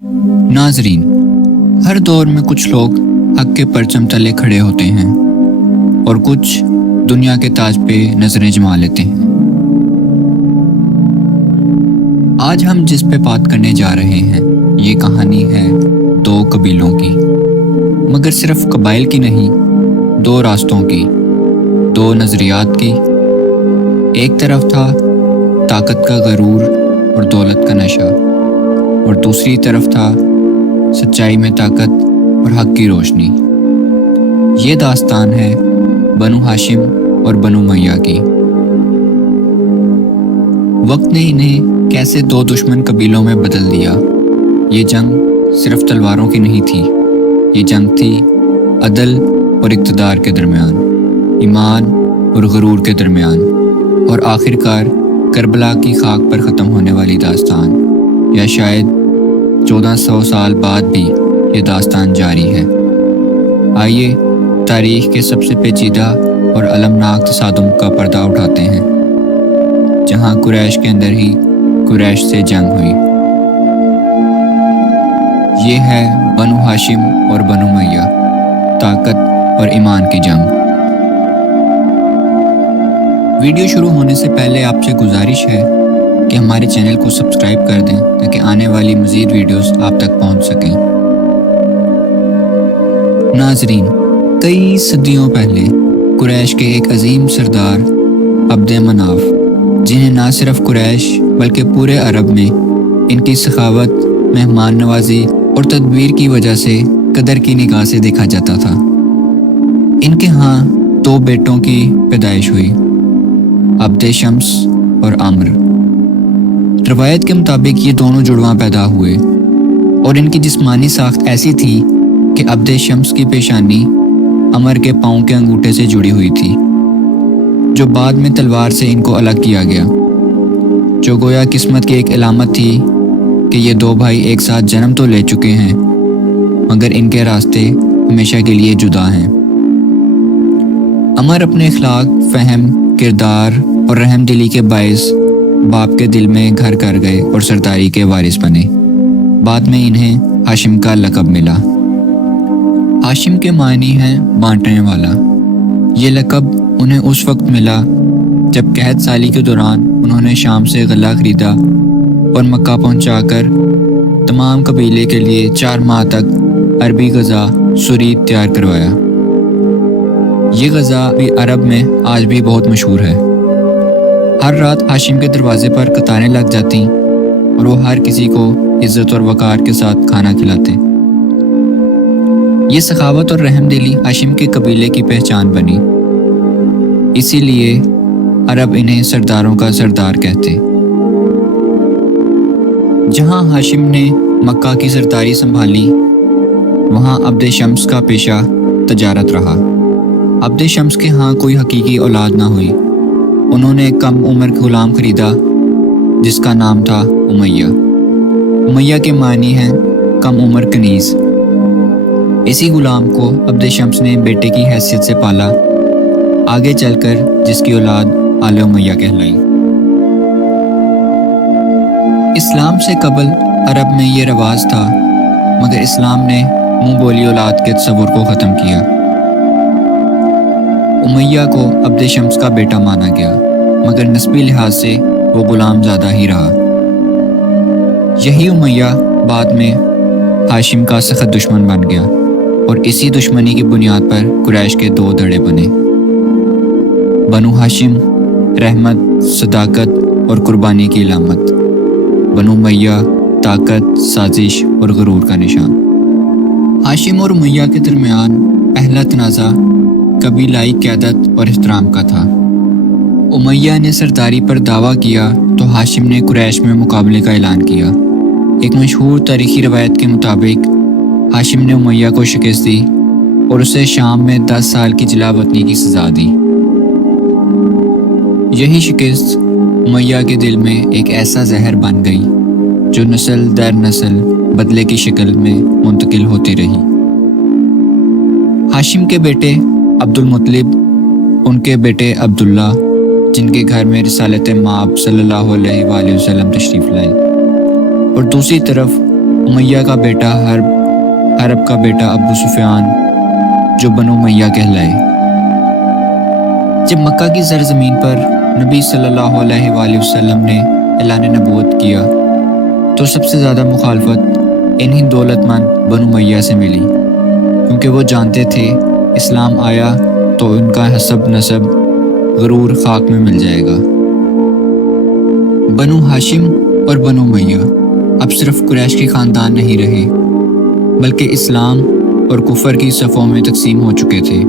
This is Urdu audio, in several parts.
ناظرین، ہر دور میں کچھ لوگ حق کے پرچم تلے کھڑے ہوتے ہیں اور کچھ دنیا کے تاج پہ نظریں جما لیتے ہیں۔ آج ہم جس پہ بات کرنے جا رہے ہیں یہ کہانی ہے دو قبیلوں کی، مگر صرف قبائل کی نہیں، دو راستوں کی، دو نظریات کی۔ ایک طرف تھا طاقت کا غرور اور دولت کا نشہ، اور دوسری طرف تھا سچائی میں طاقت اور حق کی روشنی۔ یہ داستان ہے بنو ہاشم اور بنو امیہ کی۔ وقت نے انہیں کیسے دو دشمن قبیلوں میں بدل دیا۔ یہ جنگ صرف تلواروں کی نہیں تھی، یہ جنگ تھی عدل اور اقتدار کے درمیان، ایمان اور غرور کے درمیان، اور آخرکار کربلا کی خاک پر ختم ہونے والی داستان، یا شاید 1400 سال بعد بھی یہ داستان جاری ہے۔ آئیے تاریخ کے سب سے پیچیدہ اور المناک تصادم کا پردہ اٹھاتے ہیں، جہاں قریش کے اندر ہی قریش سے جنگ ہوئی۔ یہ ہے بنو ہاشم اور بنو امیہ، طاقت اور ایمان کی جنگ۔ ویڈیو شروع ہونے سے پہلے آپ سے گزارش ہے کہ ہمارے چینل کو سبسکرائب کر دیں تاکہ آنے والی مزید ویڈیوز آپ تک پہنچ سکیں۔ ناظرین، کئی صدیوں پہلے قریش کے ایک عظیم سردار عبد مناف، جنہیں نہ صرف قریش بلکہ پورے عرب میں ان کی سخاوت، مہمان نوازی اور تدبیر کی وجہ سے قدر کی نگاہ سے دیکھا جاتا تھا، ان کے ہاں دو بیٹوں کی پیدائش ہوئی، عبد شمس اور عمر۔ روایت کے مطابق یہ دونوں جڑواں پیدا ہوئے، اور ان کی جسمانی ساخت ایسی تھی کہ عبد شمس کی پیشانی عمر کے پاؤں کے انگوٹھے سے جڑی ہوئی تھی، جو بعد میں تلوار سے ان کو الگ کیا گیا، جو گویا قسمت کی ایک علامت تھی کہ یہ دو بھائی ایک ساتھ جنم تو لے چکے ہیں مگر ان کے راستے ہمیشہ کے لیے جدا ہیں۔ عمر اپنے اخلاق، فہم، کردار اور رحم دلی کے باعث باپ کے دل میں گھر کر گئے اور سرداری کے وارث بنے۔ بعد میں انہیں ہاشم کا لقب ملا۔ ہاشم کے معنی ہیں بانٹنے والا۔ یہ لقب انہیں اس وقت ملا جب قحط سالی کے دوران انہوں نے شام سے غلہ خریدا اور مکہ پہنچا کر تمام قبیلے کے لیے 4 ماہ تک عربی غذا سرید تیار کروایا۔ یہ غذا بھی عرب میں آج بھی بہت مشہور ہے۔ ہر رات ہاشم کے دروازے پر قطاریں لگ جاتی اور وہ ہر کسی کو عزت اور وقار کے ساتھ کھانا کھلاتے۔ یہ سخاوت اور رحم دلی ہاشم کے قبیلے کی پہچان بنی، اسی لیے عرب انہیں سرداروں کا سردار کہتے۔ جہاں ہاشم نے مکہ کی سرداری سنبھالی، وہاں عبد شمس کا پیشہ تجارت رہا۔ عبد شمس کے ہاں کوئی حقیقی اولاد نہ ہوئی۔ انہوں نے ایک کم عمر غلام خریدا جس کا نام تھا امیہ۔ امیہ کے معنی ہیں کم عمر کنیز۔ اسی غلام کو عبد شمس نے بیٹے کی حیثیت سے پالا، آگے چل کر جس کی اولاد آل امیہ کہلائی۔ اسلام سے قبل عرب میں یہ رواج تھا، مگر اسلام نے منہ بولی اولاد کے تصور کو ختم کیا۔ امیہ کو عبد شمس کا بیٹا مانا گیا، مگر نسبی لحاظ سے وہ غلام زادہ ہی رہا۔ یہی امیہ بعد میں ہاشم کا سخت دشمن بن گیا، اور اسی دشمنی کی بنیاد پر قریش کے 2 دھڑے بنے۔ بنو ہاشم رحمت، صداقت اور قربانی کی علامت، بنو امیہ طاقت، سازش اور غرور کا نشان۔ ہاشم اور امیہ کے درمیان پہلا تنازع قبیلائی قیادت اور احترام کا تھا۔ امیہ نے سرداری پر دعویٰ کیا تو ہاشم نے قریش میں مقابلے کا اعلان کیا۔ ایک مشہور تاریخی روایت کے مطابق ہاشم نے امیہ کو شکست دی اور اسے شام میں 10 سال کی جلا وطنی کی سزا دی۔ یہی شکست امیہ کے دل میں ایک ایسا زہر بن گئی جو نسل در نسل بدلے کی شکل میں منتقل ہوتی رہی۔ ہاشم کے بیٹے عبد المطلب، ان کے بیٹے عبداللہ، جن کے گھر میں رسالت مآب صلی اللہ علیہ وآلہ وسلم تشریف لائی، اور دوسری طرف امیہ کا بیٹا حرب کا بیٹا ابو سفیان جو بنو امیہ کہلائے۔ جب مکہ کی سرزمین پر نبی صلی اللہ علیہ وآلہ وسلم نے اعلان نبوت کیا تو سب سے زیادہ مخالفت انہی دولت مند بنو امیہ سے ملی، کیونکہ وہ جانتے تھے اسلام آیا تو ان کا حسب نسب غرور خاک میں مل جائے گا۔ بنو ہاشم اور بنو امیہ اب صرف قریش کے خاندان نہیں رہے، بلکہ اسلام اور کفر کی صفوں میں تقسیم ہو چکے تھے۔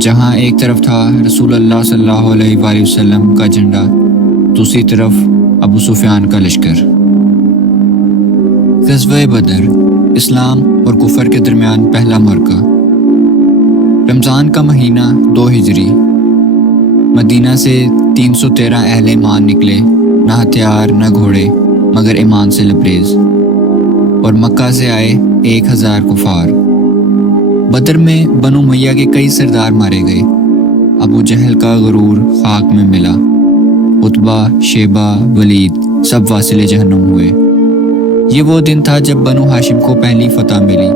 جہاں ایک طرف تھا رسول اللہ صلی اللہ علیہ وآلہ وسلم کا جھنڈا، دوسری طرف ابو سفیان کا لشکر۔ غزوہ بدر، اسلام اور کفر کے درمیان پہلا معرکہ۔ رمضان کا مہینہ 2 ہجری۔ مدینہ سے 313 اہل ایمان نکلے، نہ ہتھیار نہ گھوڑے مگر ایمان سے لبریز، اور مکہ سے آئے 1000 کفار۔ بدر میں بنو امیہ کے کئی سردار مارے گئے۔ ابو جہل کا غرور خاک میں ملا، عتبہ، شیبہ، ولید سب واصل جہنم ہوئے۔ یہ وہ دن تھا جب بنو ہاشم کو پہلی فتح ملی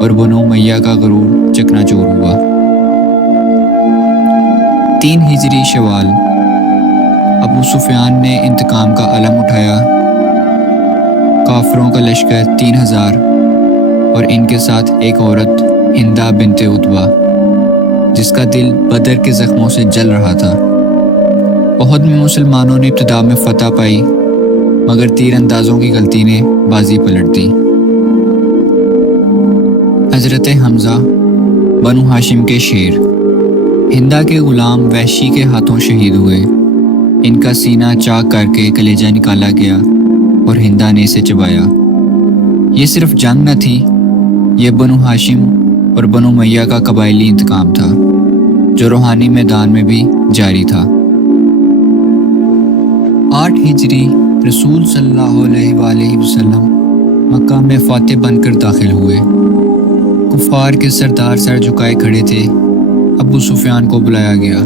اور بنو امیہ کا غرور چکنا چور ہوا۔ 3 ہجری شوال، ابو سفیان نے انتقام کا علم اٹھایا۔ کافروں کا لشکر 3000 اور ان کے ساتھ ایک عورت ہندہ بنت عتبہ، جس کا دل بدر کے زخموں سے جل رہا تھا۔ احد میں مسلمانوں نے ابتدا میں فتح پائی، مگر تیر اندازوں کی غلطی نے بازی پلٹ دی۔ حضرت حمزہ، بنو ہاشم کے شیر، ہندہ کے غلام وحشی کے ہاتھوں شہید ہوئے۔ ان کا سینہ چاک کر کے کلیجہ نکالا گیا اور ہندہ نے اسے چبایا۔ یہ صرف جنگ نہ تھی، یہ بنو ہاشم اور بنو امیہ کا قبائلی انتقام تھا جو روحانی میدان میں بھی جاری تھا۔ 8 ہجری، رسول صلی اللہ علیہ وآلہ وسلم مکہ میں فاتح بن کر داخل ہوئے۔ کفار کے سردار سر جھکائے کھڑے تھے۔ ابو سفیان کو بلایا گیا۔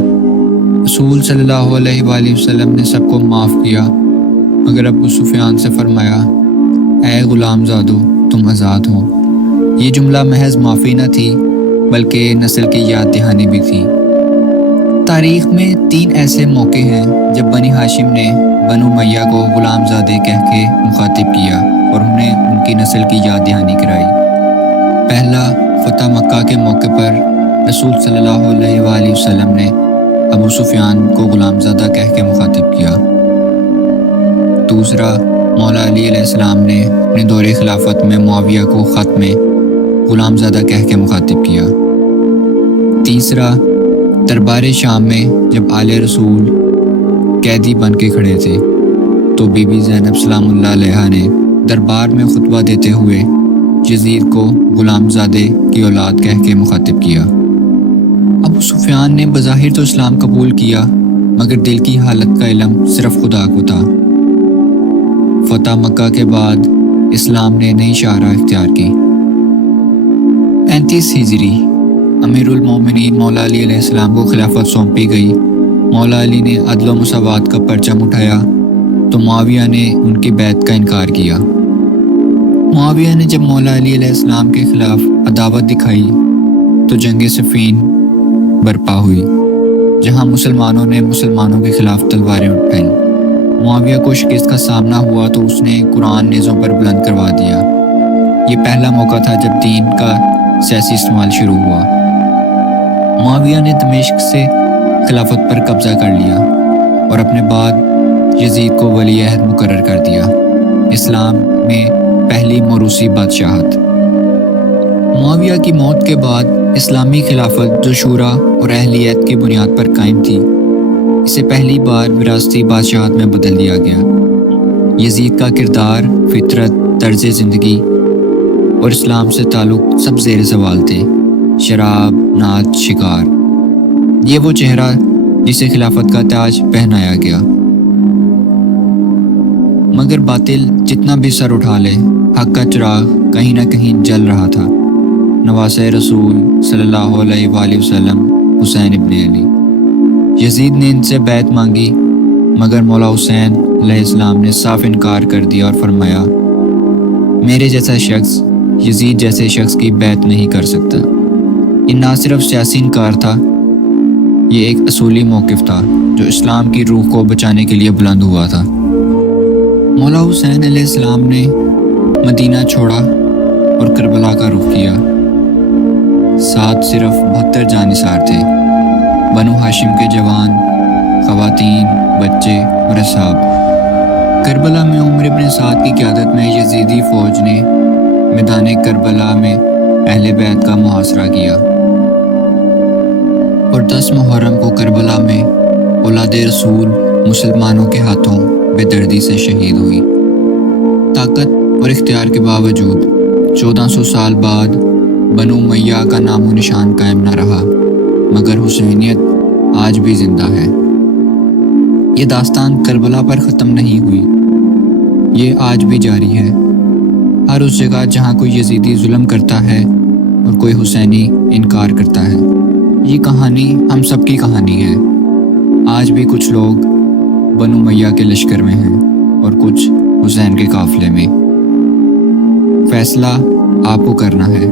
رسول صلی اللہ علیہ وآلہ وسلم نے سب کو معاف کیا، مگر ابو سفیان سے فرمایا، اے غلام زادو، تم آزاد ہو۔ یہ جملہ محض معافی نہ تھی بلکہ نسل کی یاد دہانی بھی تھی۔ تاریخ میں 3 ایسے موقع ہیں جب بنی ہاشم نے بنو امیہ کو غلام زادے کہہ کے مخاطب کیا اور انہیں ان کی نسل کی یاد دہانی کرائی۔ پہلا، فتح مکہ کے موقع پر رسول صلی اللہ علیہ وآلہ وسلم نے ابو سفیان کو غلام زادہ کہہ کے مخاطب کیا۔ دوسرا، مولا علی علیہ السلام نے اپنے دور خلافت میں معاویہ کو خط میں غلام زادہ کہہ کے مخاطب کیا۔ تیسرا، دربار شام میں جب آل رسول قیدی بن کے کھڑے تھے تو بی بی زینب سلام اللہ علیہا نے دربار میں خطبہ دیتے ہوئے یزید کو غلام زادے کی اولاد کہہ کے مخاطب کیا۔ ابو سفیان نے بظاہر تو اسلام قبول کیا، مگر دل کی حالت کا علم صرف خدا کو تھا۔ فتح مکہ کے بعد اسلام نے نئی شاہراہ اختیار کی۔ 35 ہجری، امیر المومنین مولا علی علیہ السلام کو خلافت سونپی گئی۔ مولا علی نے عدل و مساوات کا پرچم اٹھایا تو معاویہ نے ان کی بیعت کا انکار کیا۔ معاویہ نے جب مولا علی علیہ السلام کے خلاف عداوت دکھائی تو جنگ صفین برپا ہوئی، جہاں مسلمانوں نے مسلمانوں کے خلاف تلواریں اٹھائیں۔ معاویہ کو شکست کا سامنا ہوا تو اس نے قرآن نیزوں پر بلند کروا دیا۔ یہ پہلا موقع تھا جب دین کا سیاسی استعمال شروع ہوا۔ معاویہ نے دمشق سے خلافت پر قبضہ کر لیا اور اپنے بعد یزید کو ولی عہد مقرر کر دیا۔ اسلام میں پہلی موروثی بادشاہت۔ معاویہ کی موت کے بعد اسلامی خلافت جو شورا اور اہلیت کی بنیاد پر قائم تھی، اسے پہلی بار وراثتی بادشاہت میں بدل دیا گیا۔ یزید کا کردار، فطرت، طرز زندگی اور اسلام سے تعلق سب زیر سوال تھے۔ شراب، نعت، شکار، یہ وہ چہرہ جسے خلافت کا تاج پہنایا گیا۔ مگر باطل جتنا بھی سر اٹھا لے، حق کا چراغ کہیں نہ کہیں جل رہا تھا۔ نواسۂ رسول صلی اللہ علیہ وآلہ وسلم حسین ابن علی۔ یزید نے ان سے بیعت مانگی، مگر مولا حسین علیہ السلام نے صاف انکار کر دیا اور فرمایا، میرے جیسا شخص یزید جیسے شخص کی بیعت نہیں کر سکتا۔ یہ نہ صرف سیاسی انکار تھا، یہ ایک اصولی موقف تھا جو اسلام کی روح کو بچانے کے لیے بلند ہوا تھا۔ مولا حسین علیہ السلام نے مدینہ چھوڑا اور کربلا کا رخ کیا۔ ساتھ صرف 72 جانثار تھے، بنو ہاشم کے جوان، خواتین، بچے اور اصحاب۔ کربلا میں عمر ابن سعد کی قیادت میں یزیدی فوج نے میدان کربلا میں اہل بیت کا محاصرہ کیا اور 10 محرم کو کربلا میں اولاد رسول مسلمانوں کے ہاتھوں بے دردی سے شہید ہوئی۔ طاقت اور اختیار کے باوجود 1400 سال بعد بنو امیہ کا نام و نشان قائم نہ رہا، مگر حسینیت آج بھی زندہ ہے۔ یہ داستان کربلا پر ختم نہیں ہوئی، یہ آج بھی جاری ہے۔ ہر اس جگہ جہاں کوئی یزیدی ظلم کرتا ہے اور کوئی حسینی انکار کرتا ہے۔ یہ کہانی ہم سب کی کہانی ہے۔ آج بھی کچھ لوگ بنو امیہ کے لشکر میں ہیں اور کچھ حسین کے قافلے میں۔ فیصلہ آپ کو کرنا ہے،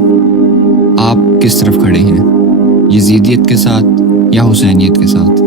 آپ کس طرف کھڑے ہیں، یزیدیت کے ساتھ یا حسینیت کے ساتھ۔